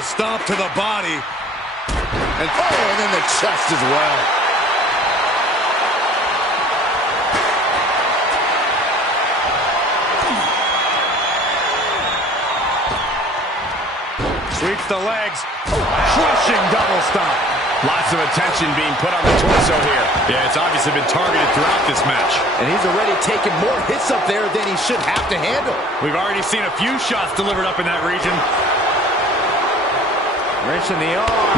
Brutal stomp to the body. And then the chest as well. Sweeps the legs. Crushing double stomp. Lots of attention being put on the torso here. Yeah, it's obviously been targeted throughout this match. And he's already taken more hits up there than he should have to handle. We've already seen a few shots delivered up in that region. Wrench in the arm.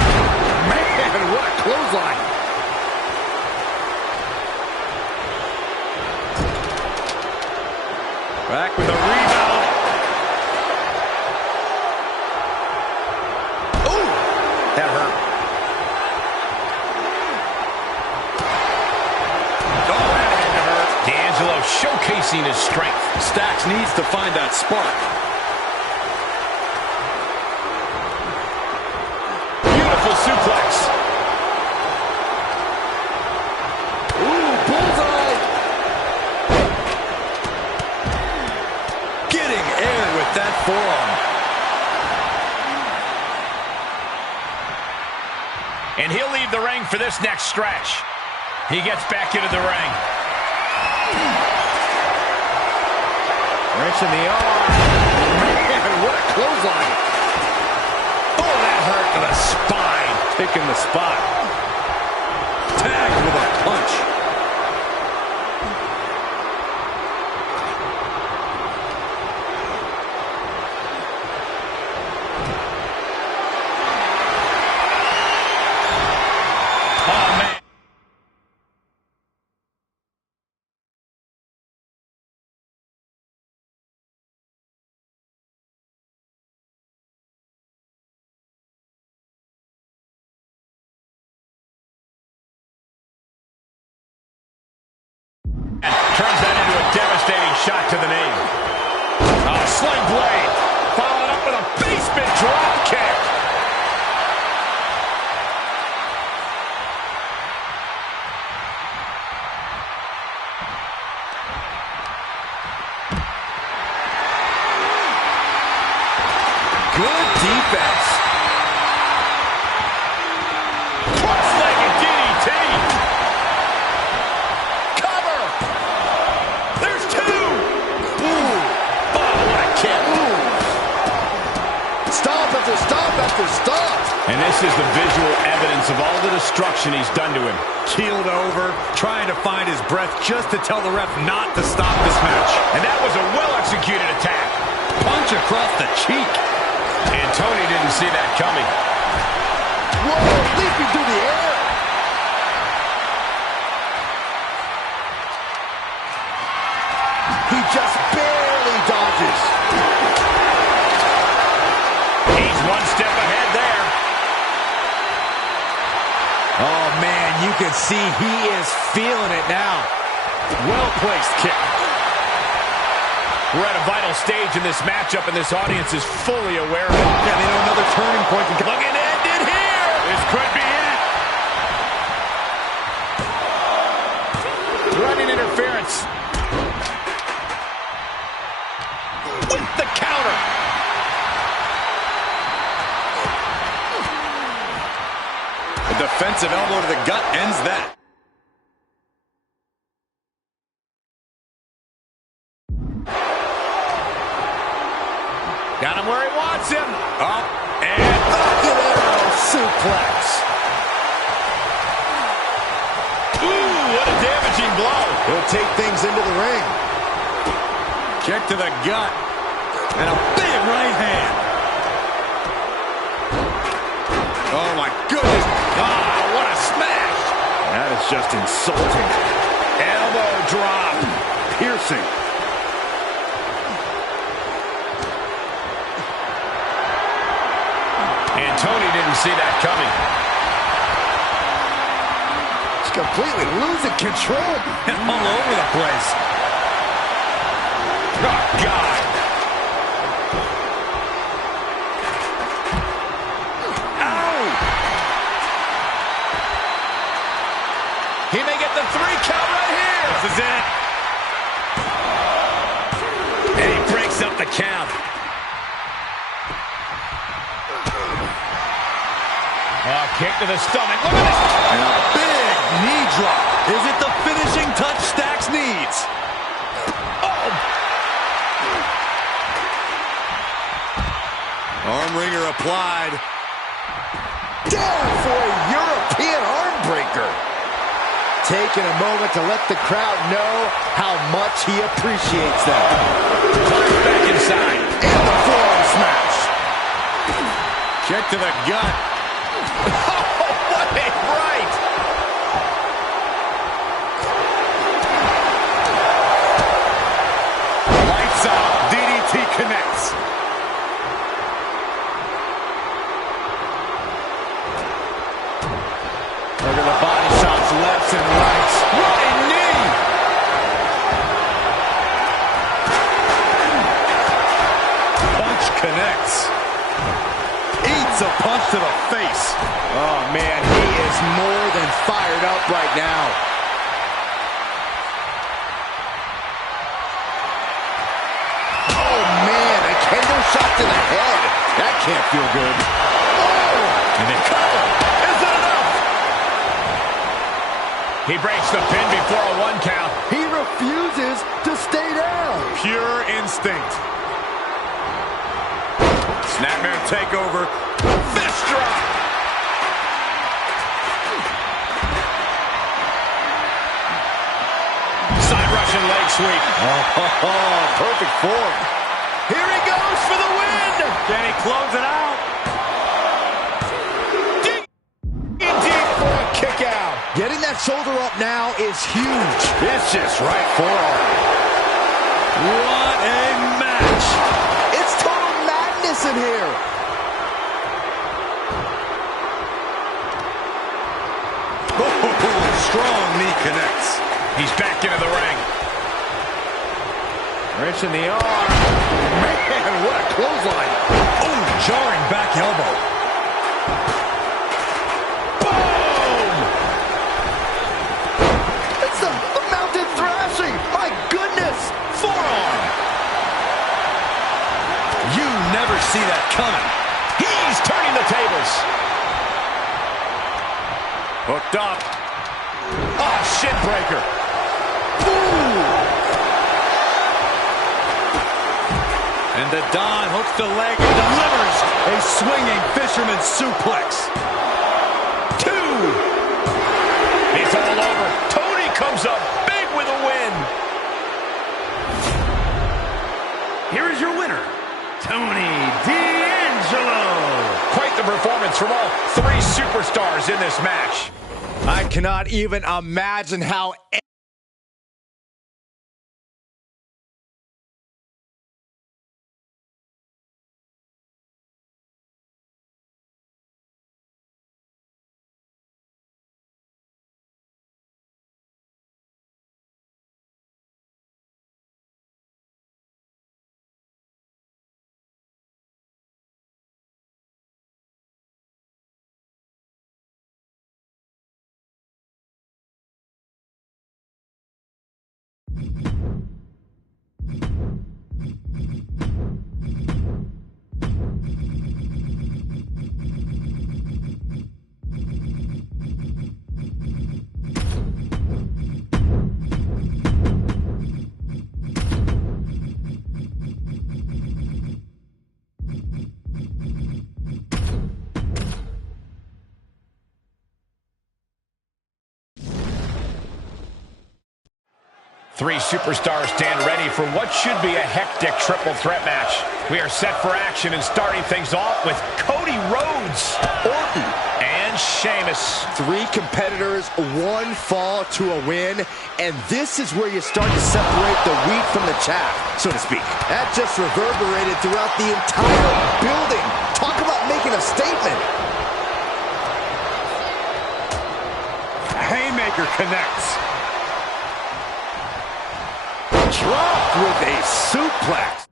Man, what a clothesline. Back with a rebound. Ooh, that hurt. D'Angelo showcasing his strength. Stacks needs to find that spark. Beautiful suplex. Ooh, bullseye. Getting air with that forearm. And he'll leave the ring for this next stretch. He gets back into the ring. Wrench in the arm. Man, what a clothesline. Oh, that hurt to the spine. Picking the spot. Tagged with a punch. Oh, man. Turns that into a devastating shot to the knee. Oh, sling blade. Followed up with a basement drop kick. Good defense. Cross-legged DDT. Cover. There's two. Ooh. Oh, what a kick. Stomp after stomp after stomp. And this is the visual evidence of all the destruction he's done to him. Keeled over, trying to find his breath just to tell the ref not to stop this match. And that was a well-executed attack. Punch across the cheek. And Tony didn't see that coming. Whoa, leaping through the air. He just barely dodges. He's one step ahead there. Oh, man, you can see he is feeling it now. Well-placed kick. We're at a vital stage in this matchup, and this audience is fully aware of it. Yeah, they know another turning point can come. Looking to end it here. This could be it. Running interference. With the counter. A defensive elbow to the gut ends that. Got him where he wants him. Up and Arrow suplex. Ooh, what a damaging blow. He'll take things into the ring. kick to the gut. And a big right hand. Oh, my goodness. Ah, what a smash. That is just insulting. Elbow drop. Piercing. And Tony didn't see that coming. He's completely losing control. And all over the place. Oh, God. Ow! He may get the 3 count right here. This is it. And he breaks up the count. Kick to the stomach. Look at this. And a big knee drop. Is it the finishing touch Stacks needs? Oh! Arm wringer applied. Down for a European arm breaker. Taking a moment to let the crowd know how much he appreciates them. Back inside. And the forearm smash. Kick to the gut. Oh, what a right. Lights out. DDT connects. Look at the body shots left and right. Running knee. Punch connects. Eats a punch to the face. Oh, man, he is more than fired up right now. Oh, man, a kendo shot to the head. That can't feel good. Oh, And they cover. Is it enough? He breaks the pin before a 1 count. he refuses to stay down. Pure instinct. Snapmare takeover. Fist drop. Side Russian leg sweep. Oh, perfect form. Here he goes for the win. Can he close it out? Deep for a kick out. Getting that shoulder up now is huge. Vicious right forearm. What a match. It's total madness in here. Oh, strong knee connects. He's back into the ring. Wrench in the arm. Man, what a clothesline. Oh, jarring back elbow. Boom! It's the mountain thrashing. My goodness. Forearm. You never see that coming. He's turning the tables. Hooked up. Oh, shin breaker. And the Don hooks the leg and delivers a swinging fisherman suplex. 2. It's all over. Tony comes up big with a win. Here is your winner, Tony D'Angelo. Quite the performance from all 3 superstars in this match. I cannot even imagine how Three superstars stand ready for what should be a hectic triple threat match. We are set for action and starting things off with Cody Rhodes, Orton, and Sheamus. 3 competitors, 1 fall to a win, and this is where you start to separate the wheat from the chaff, so to speak. That just reverberated throughout the entire building. Talk about making a statement. Haymaker connects. Dropped with a suplex.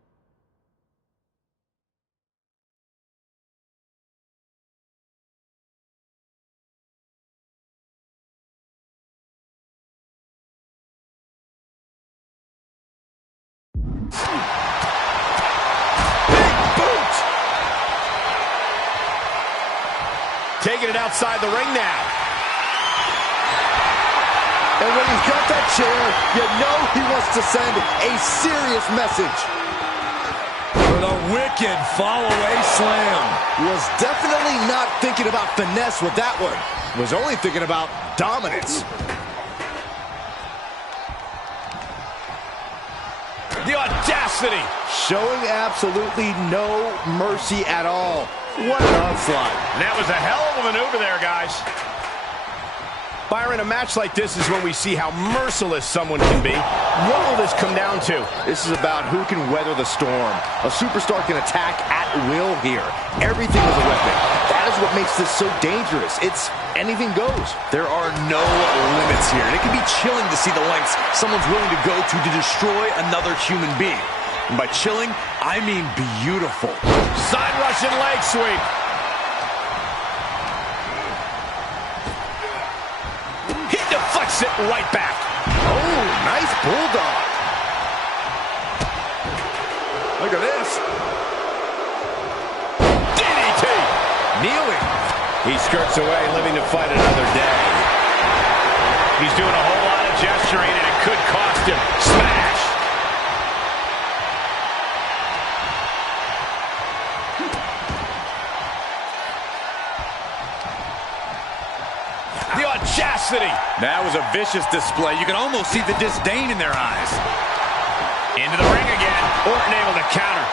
taking it outside the ring now. And when he's got that chair, you know he wants to send a serious message. For the wicked fall-away slam. Was definitely not thinking about finesse with that one. Was only thinking about dominance. The audacity. Showing absolutely no mercy at all. What an onslaught. That was a hell of a maneuver there, guys. Byron, a match like this is when we see how merciless someone can be. What will this come down to? This is about who can weather the storm. A superstar can attack at will here. Everything is a weapon. That is what makes this so dangerous. It's anything goes. There are no limits here, and it can be chilling to see the lengths someone's willing to go to destroy another human being. And by chilling, I mean beautiful. Side Russian leg sweep. He deflects it right back. Oh, nice bulldog. Look at this. DDT. Kneeling. He skirts away, living to fight another day. He's doing a whole lot of gesturing, and it could cost him. Smash. The audacity. That was a vicious display. You can almost see the disdain in their eyes. Into the ring again. Orton able to counter.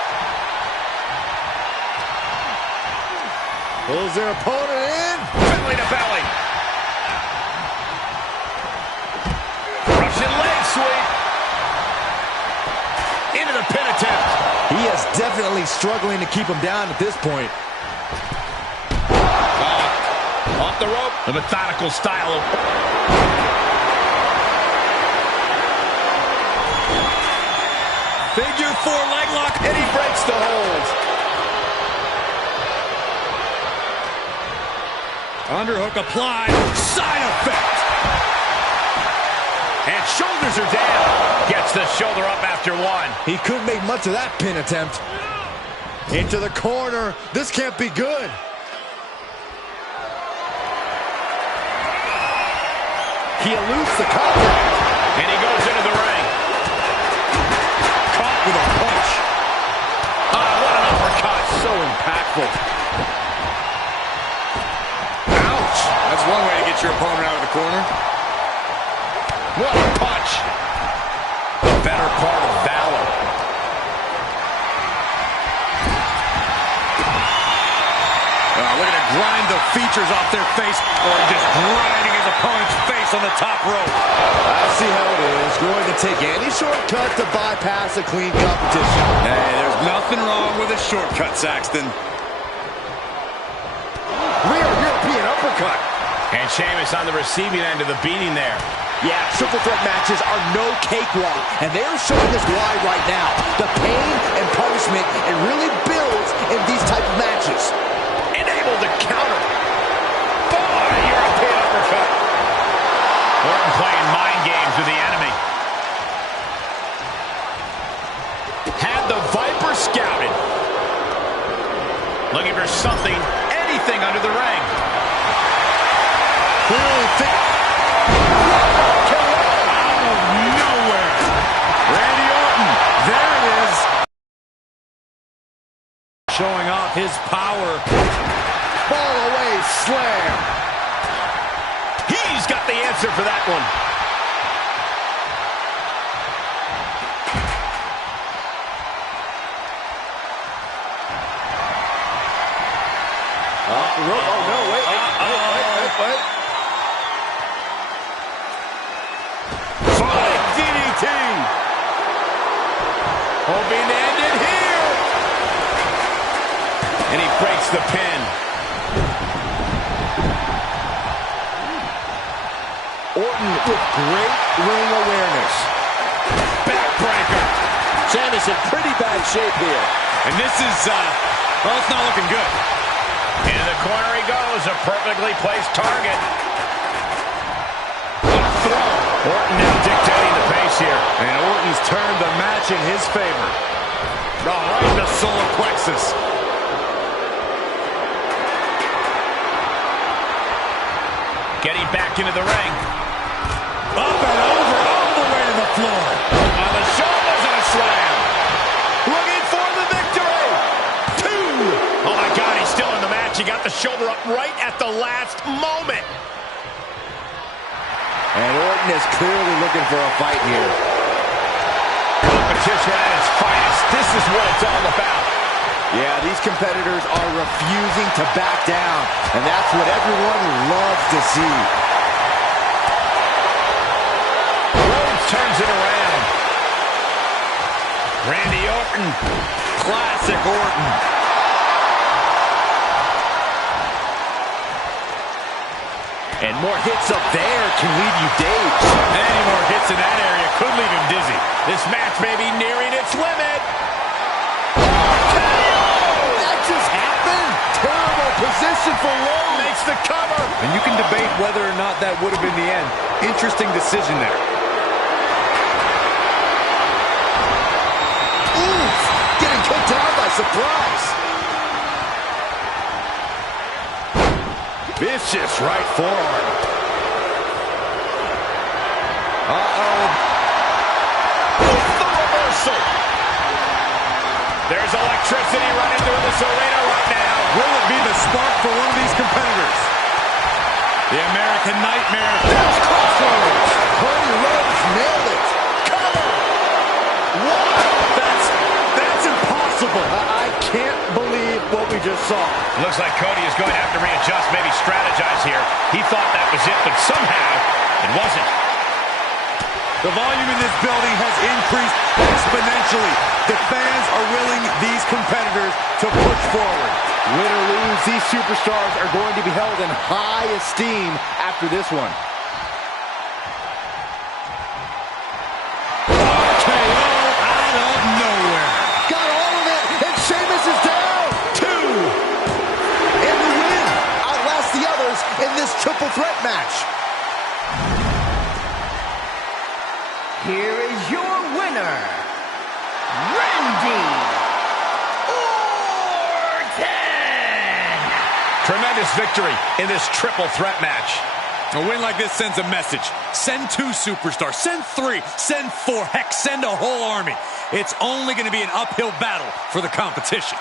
Pulls their opponent in. Belly to belly. Russian leg sweep. Into the pin attempt. He is definitely struggling to keep him down at this point. Off the rope. The methodical style of... Figure 4 leg lock. And he breaks the hold. Underhook applied. Side effect. And shoulders are down. Gets the shoulder up after one. He couldn't make much of that pin attempt. Into the corner. This can't be good. He eludes the cover. And he goes into the ring. Caught with a punch. Oh, what an uppercut. So impactful. Ouch. That's one way to get your opponent out of the corner. What a punch. The better part of valor. Look at it grind the features off their face, or just grinding his opponent's face on the top rope. I see how it is. Going to take any shortcut to bypass a clean competition. Hey, there's nothing wrong with a shortcut, Saxton. Rear European uppercut. And Sheamus on the receiving end of the beating there. Yeah, triple threat matches are no cakewalk, and they are showing us why right now. The pain and punishment, it really builds in these type of matches. Able to counter. Boy, European uppercut. Orton playing mind games with the enemy. Had the Viper scouted. Looking for something, anything under the ring. Clearly think. Out of nowhere. Randy Orton. There it is. Showing off his power. Fall away slam. He's got the answer for that one. Oh, no, wait. Sonic DDT. Hoping to end it here. And he breaks the pin. Orton with great ring awareness. Backbreaker. Sheamus in pretty bad shape here. And this is, well, it's not looking good. Into the corner he goes, a perfectly placed target. What a throw. Orton now dictating the pace here. And Orton's turned the match in his favor. Right in the solar plexus. Getting back into the ring. Up and over, all the way to the floor. On the shoulders and a slam. Looking for the victory. 2. Oh my God, he's still in the match. He got the shoulder up right at the last moment. And Orton is clearly looking for a fight here. Competition at its finest. This is what it's all about. Yeah, these competitors are refusing to back down, and that's what everyone loves to see. Rhodes turns it around. Randy Orton. Classic Orton. And more hits up there can leave you dazed. Any more hits in that area could leave him dizzy. This match may be nearing its limit. That just happened. Terrible position for Rhodes. Makes the cover. And you can debate whether or not that would have been the end. Interesting decision there. Oof, getting kicked out by surprise. Vicious right forearm. Uh-oh. With the reversal. There's electricity running through this arena right now. Will it be the spark for one of these competitors? The American Nightmare. There's crossroads. Cody Rhodes nailed it. Cover. What? That's impossible. I can't believe what we just saw. Looks like Cody is going to have to readjust, maybe strategize here. He thought that was it, but somehow it wasn't. The volume in this building has increased exponentially. The fans are willing these competitors to push forward. Win or lose, these superstars are going to be held in high esteem after this one. KO out of nowhere. Got all of it, and Sheamus is down. 2. And the win outlasts the others in this triple threat match. Here is your winner, Randy Orton! Tremendous victory in this triple threat match. A win like this sends a message. Send 2 superstars. Send 3. Send 4. Heck, send a whole army. It's only going to be an uphill battle for the competition.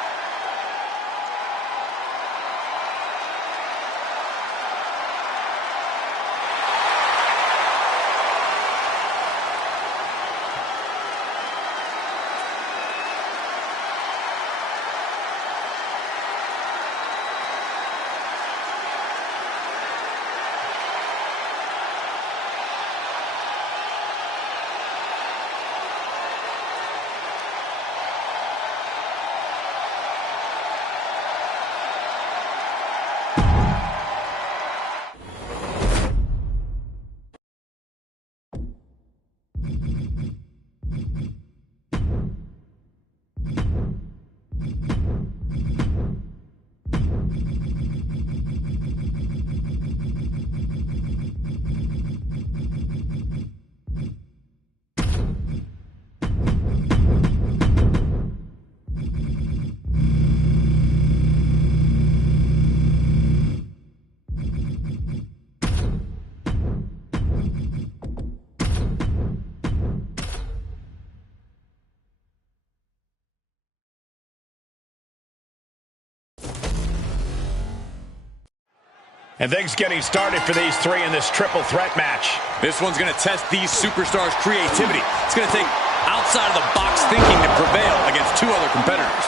And things getting started for these 3 in this triple threat match. This one's going to test these superstars' creativity. It's going to take outside-of-the-box thinking to prevail against 2 other competitors.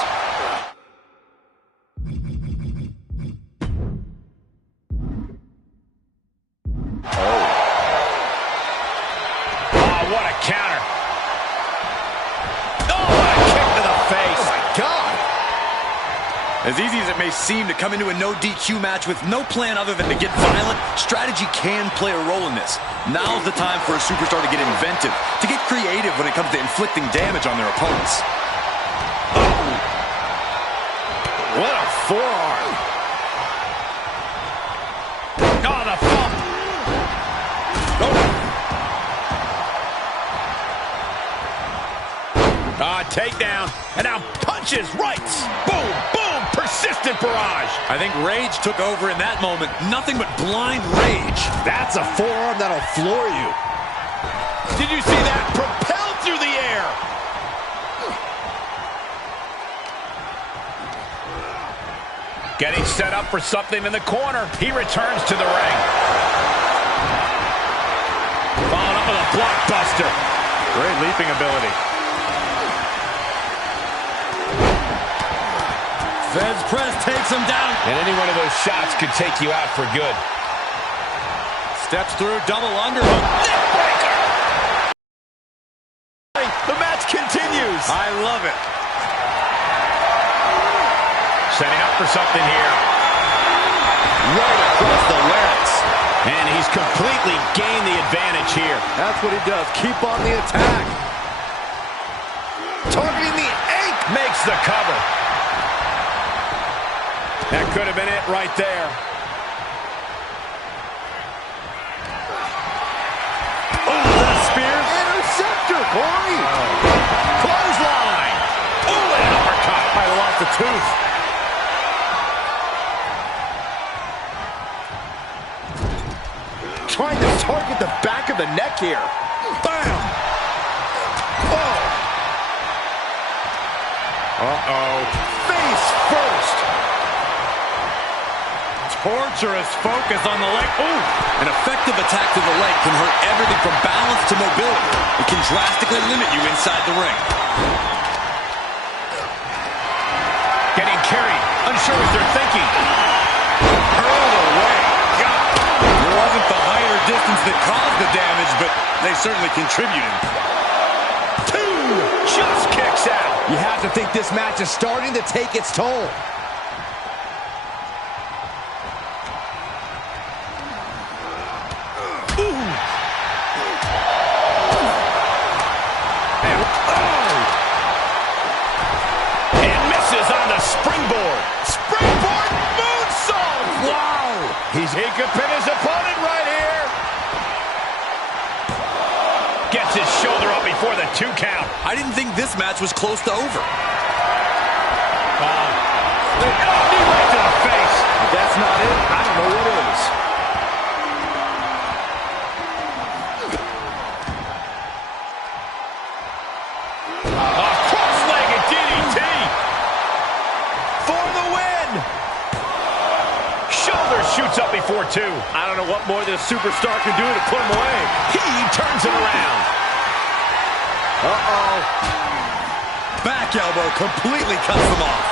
Oh, what a counter. Oh, what a kick to the face. Oh, my God. As easy as it may seem to come into a no DQ match with no plan other than to get violent, strategy can play a role in this. Now's the time for a superstar to get inventive, to get creative when it comes to inflicting damage on their opponents. Oh. What a forearm. Oh, the thump. Oh. Takedown. And now punches, rights. Boom, boom, persistent barrage. I think rage took over in that moment. Nothing but blind rage. That's a forearm that'll floor you. Did you see that? Propelled through the air. Getting set up for something in the corner. He returns to the ring. Following up with a blockbuster. Great leaping ability. Feds press takes him down. And any one of those shots could take you out for good. Steps through, double underhook. Neckbreaker! The match continues. I love it. Setting up for something here. Right across the larynx. And he's completely gained the advantage here. That's what he does. Keep on the attack. Targeting the ankle. Makes the cover. That could have been it right there. Oh, that spear. Interceptor, Corey. Clothesline. Oh, and an uppercut. I lost a tooth. Trying to target the back of the neck here. Bam. Oh. Uh-oh. Face first. Torturous focus on the leg. Ooh! An effective attack to the leg can hurt everything from balance to mobility. It can drastically limit you inside the ring. Getting carried. Unsure what they're thinking. Hurled away. God. It wasn't the height or distance that caused the damage, but they certainly contributed. Two. Just kicks out. You have to think this match is starting to take its toll. Springboard. Springboard moonsault. Wow. He could pin his opponent right here. Gets his shoulder up before the 2 count. I didn't think this match was close to over. Knee right to the face. If that's not it, I don't know what is. Cross-legged DDT. For the win! Shoulder shoots up before 2. I don't know what more this superstar can do to put him away. He turns it around. Uh-oh. Back elbow completely cuts them off.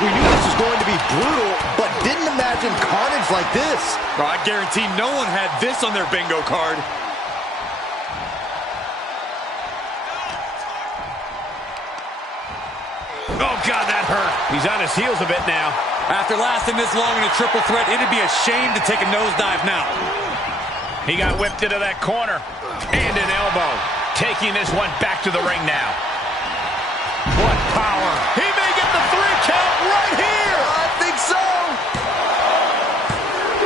We knew this was going to be brutal, but didn't imagine carnage like this. Bro, I guarantee no one had this on their bingo card. Oh, God, that hurt. He's on his heels a bit now. After lasting this long in a triple threat, it'd be a shame to take a nosedive now. He got whipped into that corner. And an elbow. Taking this one back to the ring now. What power. He may get the 3 count right here. I think so.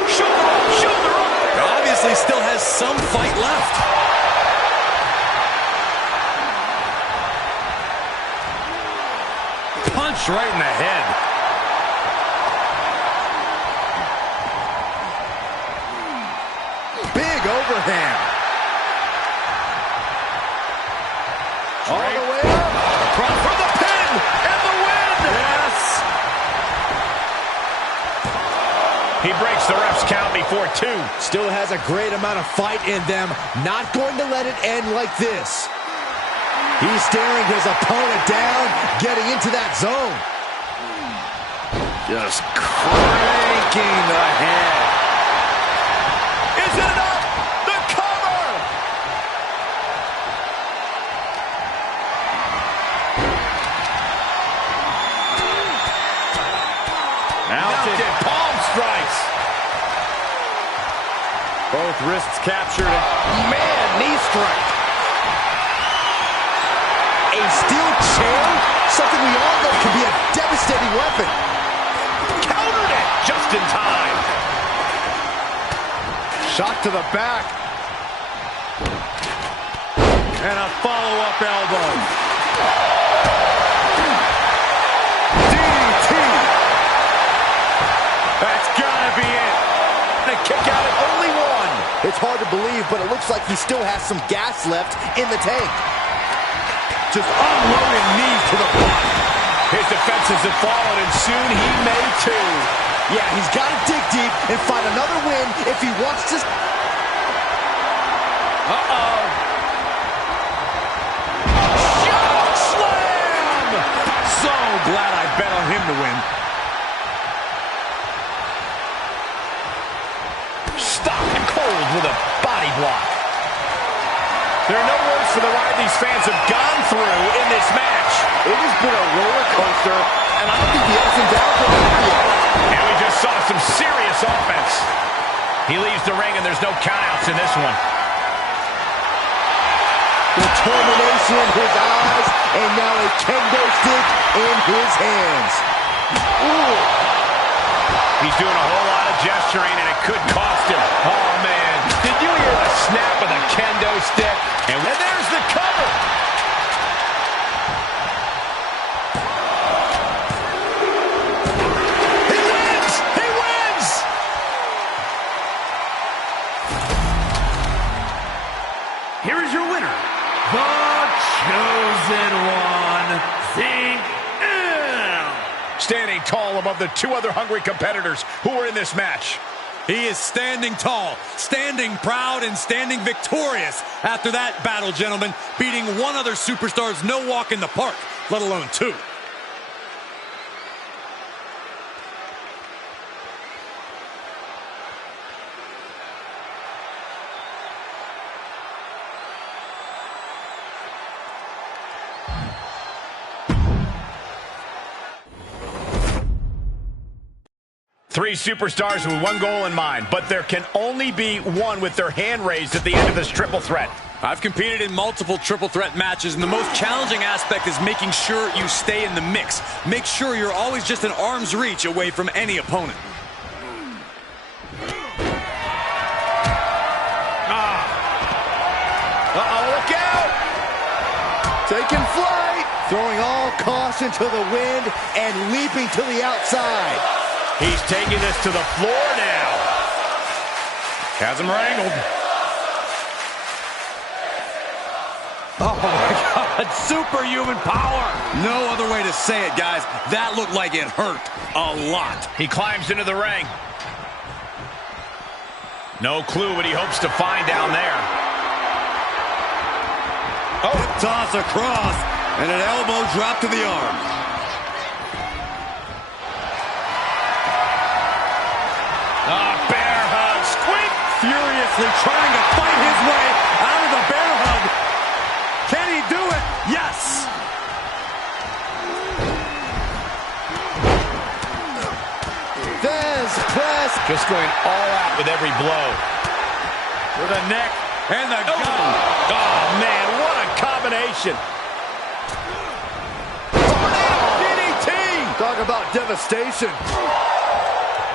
Shoulder up, shoulder up. Obviously still has some fight left. Punch right in the head. Big overhand. All the way up. Across for the pin and the win. Yes. He breaks the ref's count before 2. Still has a great amount of fight in them. Not going to let it end like this. He's staring his opponent down, getting into that zone. Just cranking the head. Is it enough? The cover! Mounted palm strikes. Both wrists captured. Man, knee strike. A steel chair? Something we all know can be a devastating weapon. Countered it just in time. Shot to the back. And a follow-up elbow. DDT. It's hard to believe, but it looks like he still has some gas left in the tank. Just unloading knees to the body. His defenses have fallen, and soon he may too. Yeah, he's got to dig deep and find another win if he wants to... Uh-oh. Choke slam! So glad I bet on him to win. Stopped cold with a body block. There are no words for the ride these fans have gone through in this match. It has been a roller coaster, and I don't think the ups and downs are over yet. And we just saw some serious offense. He leaves the ring, and there's no countouts in this one. Determination in his eyes, and now a kendo stick in his hands. Ooh. He's doing a whole lot of gesturing, and it could cost him. Oh, man. Did you hear the snap of the kendo stick? And there's the cover. He wins! He wins! Here is your winner, the chosen one, 𝐶𝐸. Standing tall above the two other hungry competitors who were in this match. He is standing tall, standing proud, and standing victorious after that battle, gentlemen, beating one other superstar's no walk in the park, let alone two. Three superstars with one goal in mind, but there can only be one with their hand raised at the end of this triple threat. I've competed in multiple triple threat matches, and the most challenging aspect is making sure you stay in the mix. Make sure you're always just an arm's reach away from any opponent. Uh-oh, look out! Taking flight, throwing all caution to the wind and leaping to the outside. He's taking this to the floor now. Has him wrangled. Oh, my God. Superhuman power. No other way to say it, guys. That looked like it hurt a lot. He climbs into the ring. No clue what he hopes to find down there. Oh, toss across. And an elbow drop to the arm. Bear hug. Squeak! Furiously trying to fight his way out of the bear hug. Can he do it? Yes! Vez press. Just going all out with every blow. For the neck and the gun. Oh, man, what a combination. DDT! Talk about devastation.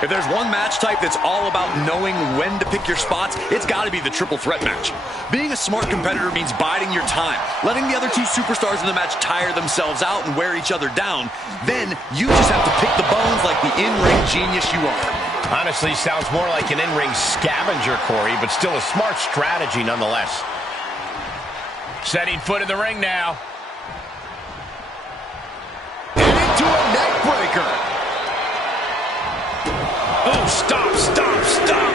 If there's one match type that's all about knowing when to pick your spots, it's got to be the triple threat match. Being a smart competitor means biding your time, letting the other two superstars in the match tire themselves out and wear each other down. Then you just have to pick the bones like the in-ring genius you are. Honestly, sounds more like an in-ring scavenger, Corey, but still a smart strategy nonetheless. Setting foot in the ring now. And into a neck breaker. Oh, stop, stop, stop.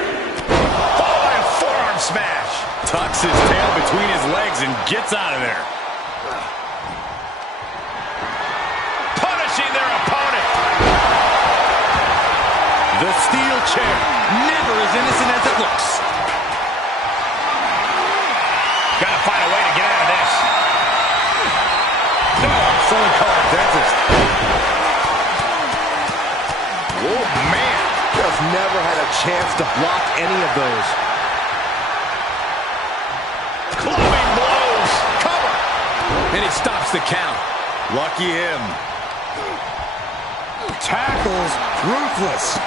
Oh, and forearm smash. Tucks his tail between his legs and gets out of there. Punishing their opponent. The steel chair, never as innocent as it looks. Gotta find a way to get out of this. No, someone call a dentist. Oh, man. Just never had a chance to block any of those. Clubbing blows. Cover. And he stops the count. Lucky him. Tackles, ruthless.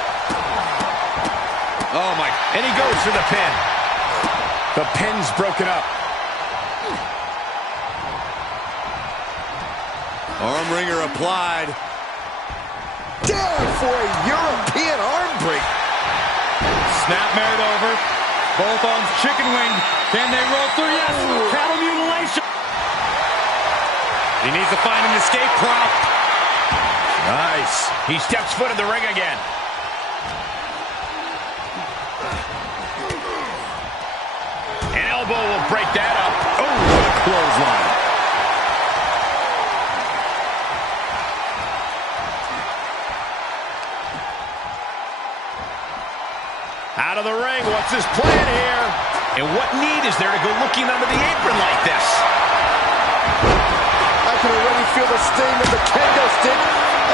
Oh, my. And he goes for the pin. The pin's broken up. Arm wringer applied. Down for a European arm break. Snap married over. Both arms chicken winged. Can they roll through? Yes! Cattle mutilation! He needs to find an escape prop. Nice. He steps foot in the ring again. An elbow will break that up. Oh, what a clothesline. Out of the ring, what's his plan here? And what need is there to go looking under the apron like this? I can already feel the sting of the kendo stick,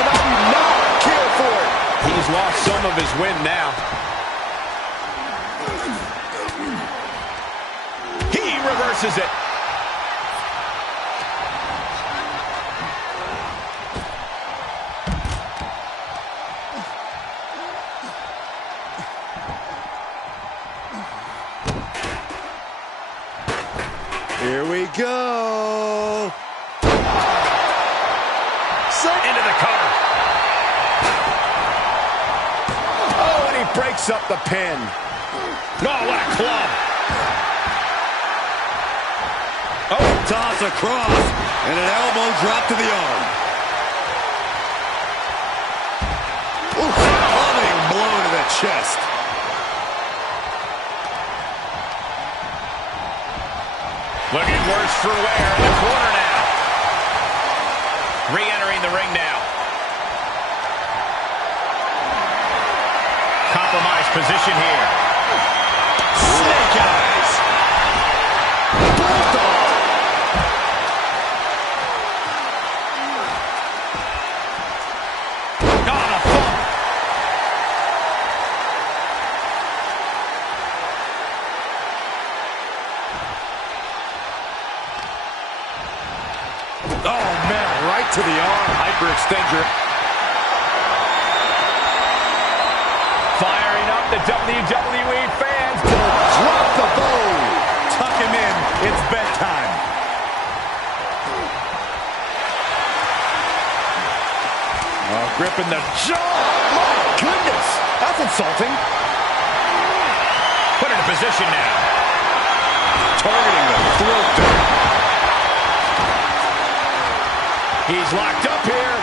and I do not care for it. He's lost some of his wind now. He reverses it. Here we go. Into the cover. Oh, and he breaks up the pin. Oh, what a club. Oh, toss across. And an elbow drop to the arm. Oof, loving blow to the chest. Looking worse for wear in the corner now. Re-entering the ring now. Compromised position here. Snake eyes. Bulldog. On a thump. Oh, man, right to the arm. Hyperextender. Firing up the WWE fans. Drop the bow. Tuck him in. It's bedtime. Oh, gripping the jaw. My goodness, that's insulting. Put in a position now. Targeting the throat there. He's locked up here.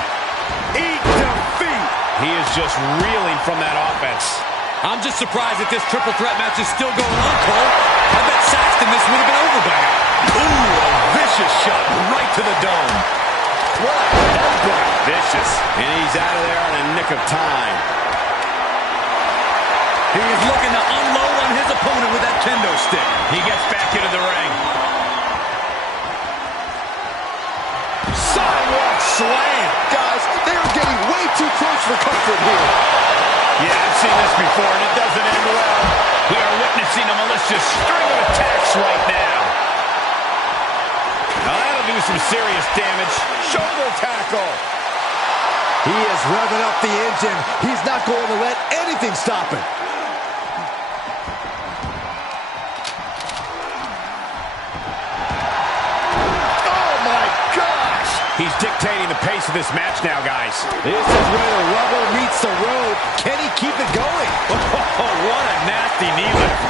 Eat defeat. He is just reeling from that offense. I'm just surprised that this triple threat match is still going on, Cole. I bet Saxton this would have been over by now. Ooh, a vicious shot right to the dome. What a headbutt. Vicious. And he's out of there in a nick of time. He's looking to unload on his opponent with that kendo stick. He gets back into the ring. Sidewalk slam. Guys, they are getting way too close for comfort here. Yeah, I've seen this before, and it doesn't end well. We are witnessing a malicious string of attacks right now. Now that'll do some serious damage. Shoulder tackle. He is revving up the engine. He's not going to let anything stop him. Oh, my gosh. He's dictating the pace of this match now, guys. This is where the rubber meets the road. Can he keep it going? Oh, what a nasty knee lift.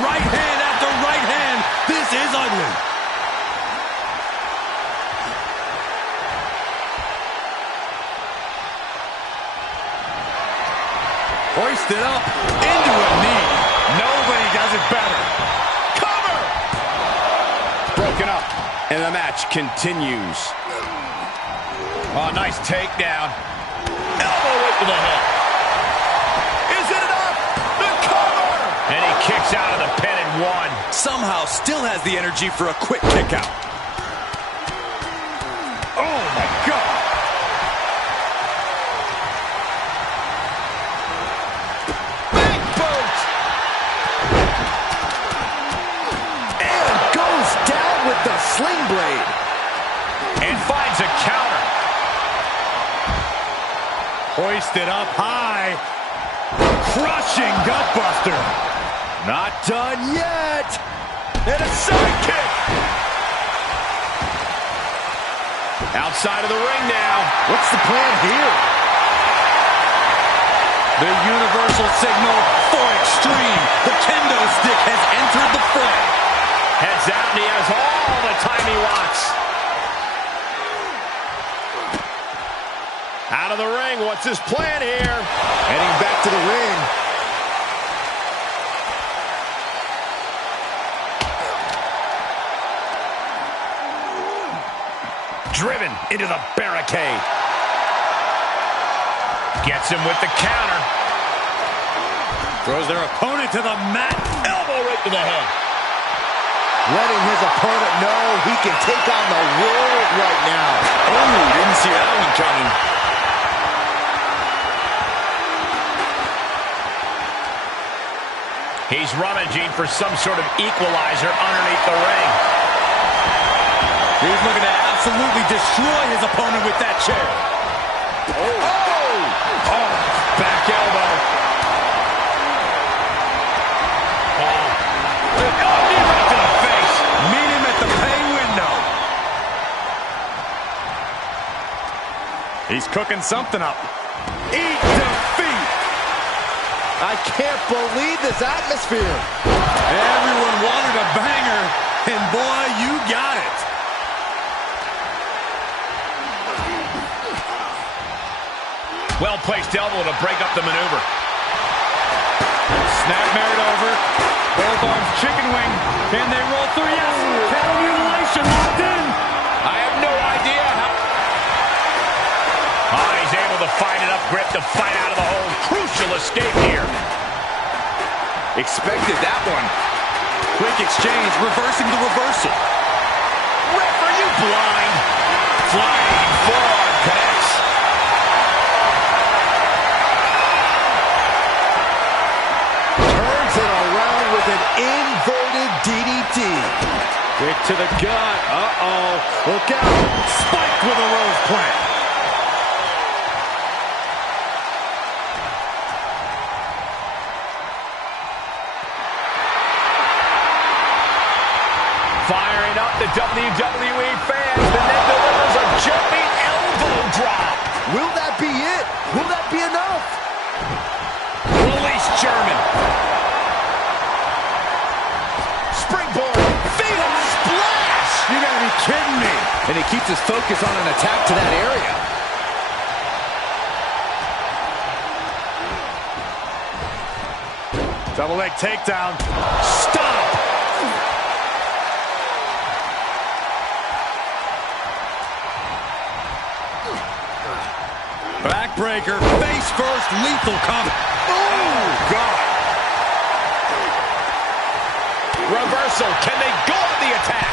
Right hand after right hand. This is ugly. Hoisted up into a knee. Nobody does it better. Cover! Broken up, and the match continues. Oh, nice takedown. Elbow right to the head. Is it enough? The cover! And he kicks out of the pin and one. Somehow still has the energy for a quick kick out. Oh, my God. Big boot! And goes down with the sling blade. And finds a counter. Hoisted up high. Crushing gutbuster. Not done yet. And a side kick. Outside of the ring now. What's the plan here? The universal signal for extreme. The kendo stick has entered the fray. Heads out, and he has all the time he wants. Out of the ring, what's his plan here? Heading back to the ring. Driven into the barricade. Gets him with the counter. Throws their opponent to the mat. Elbow right to the head. Letting his opponent know he can take on the world right now. Oh, didn't see that one coming. He's rummaging for some sort of equalizer underneath the ring. He's looking to absolutely destroy his opponent with that chair. Oh, back elbow. Knee right to the face. Meet him at the pay window. He's cooking something up. Eat defeat. I can't believe this atmosphere. Everyone wanted a banger, and boy, you got it. Well-placed elbow to break up the maneuver. Snap married over. Both arms chicken wing. Can they roll through? Yes. Cattle mutilation locked in. I have no idea how. Oh, he's able to find enough grip to fight out of the hold. Crucial escape here. Expected that one. Quick exchange, reversing the reversal. Ref, are you blind? Flying forearm connects. Turns it around with an inverted DDT. Kick to the gut. Uh-oh. Look out. Spiked with a rose plant. Firing up the WWE fans, and then delivers a jumping elbow drop. Will that be it? Will that be enough? Release German. Springboard. Fatal splash. You gotta be kidding me. And he keeps his focus on an attack to that area. Double leg takedown. Stop. Backbreaker, face first, lethal coming. Oh, God. Reversal. Can they go on the attack?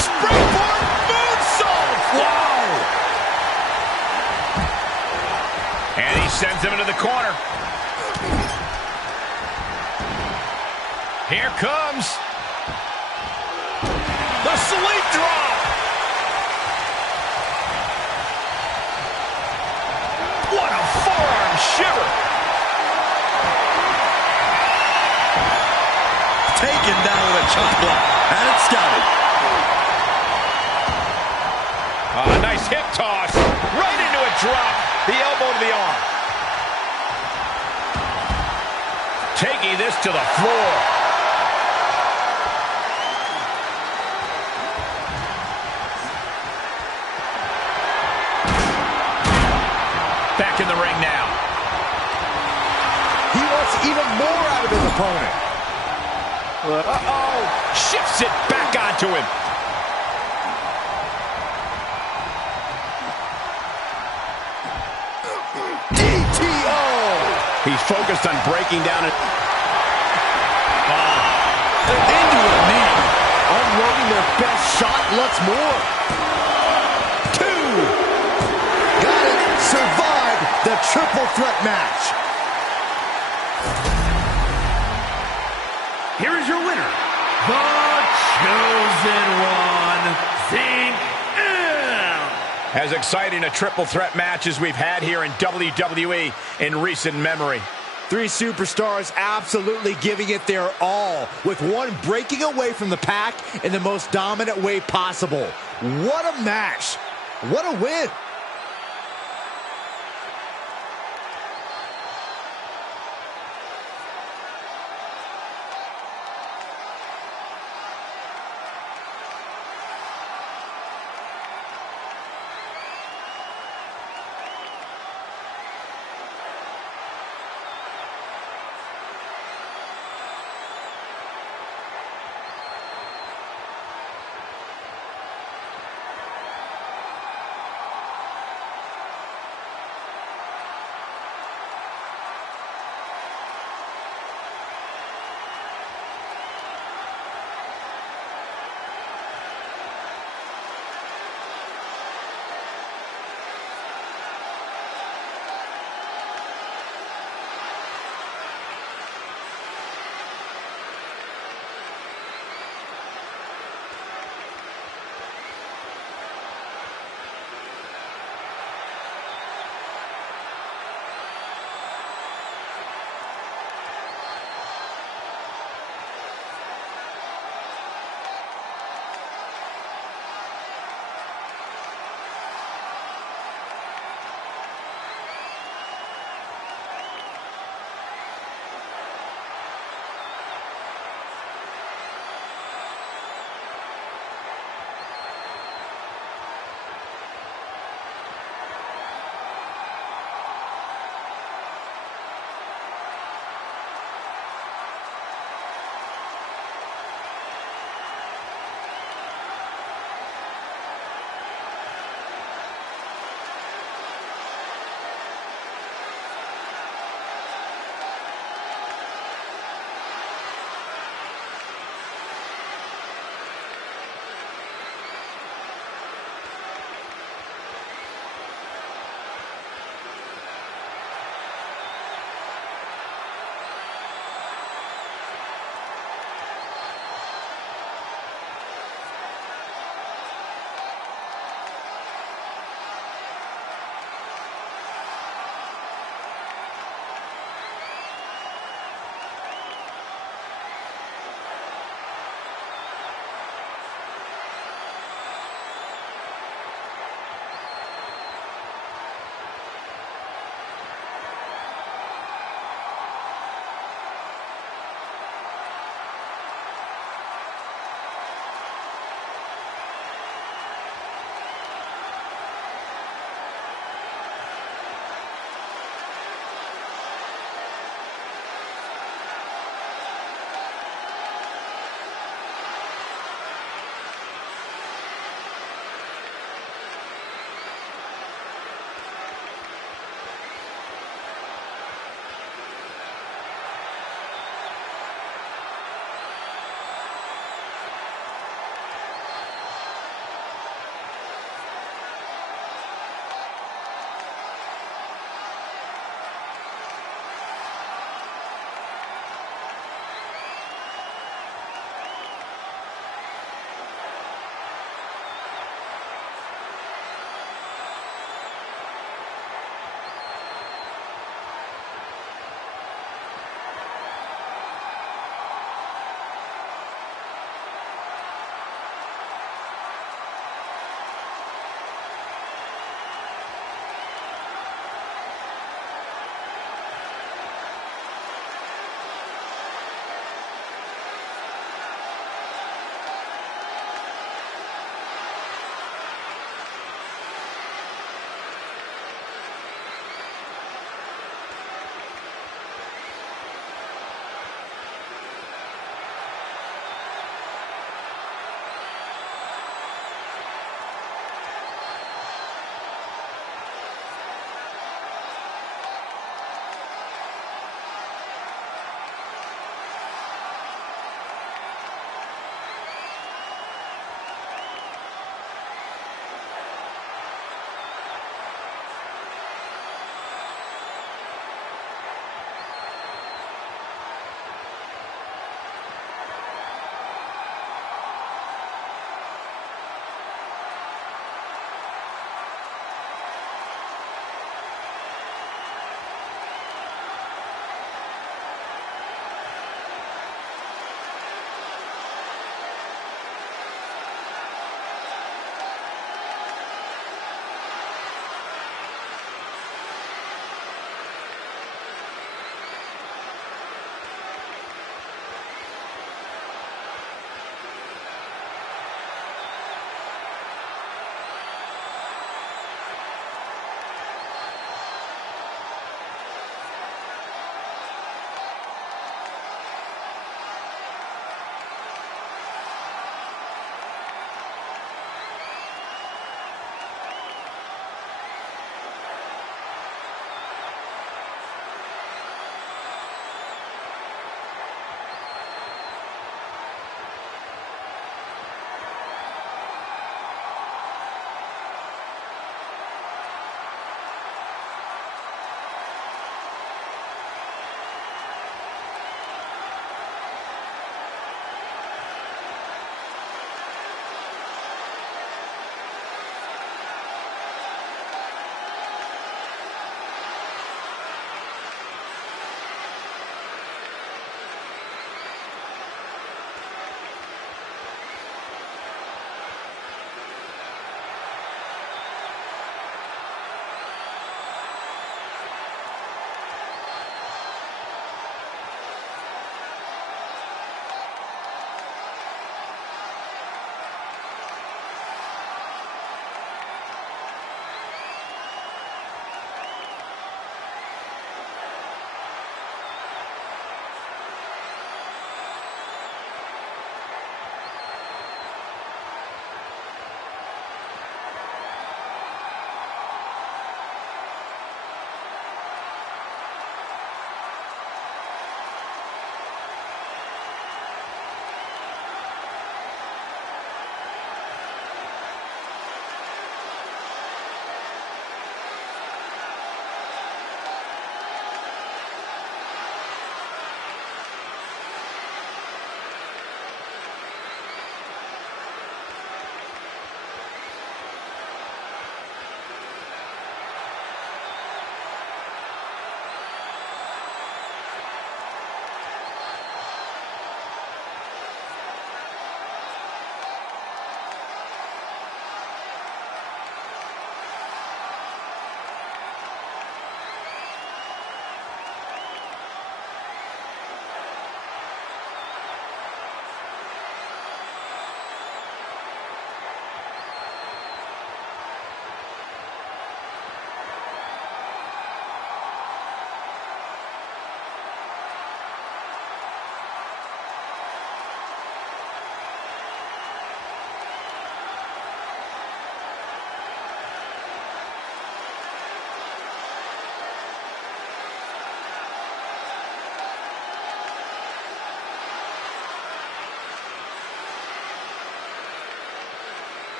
Springboard moonsault. Wow. And he sends him into the corner. Here comes the sleep drop. What a forearm shiver. Taken down with a chop block. And it's scouted. Nice hip toss. Right into a drop. The elbow to the arm. Taking this to the floor. Back in the ring now. He wants even more out of his opponent. Uh-oh. Shifts it back onto him. DTO! He's focused on breaking down it. Into a knee. Unloading their best shot, lots more. Two. Got it. Survived the triple threat match. Here is your winner, the Chosen One, 𝐶𝐬. As exciting a triple threat match as we've had here in WWE in recent memory. Three superstars absolutely giving it their all, with one breaking away from the pack in the most dominant way possible. What a match. What a win.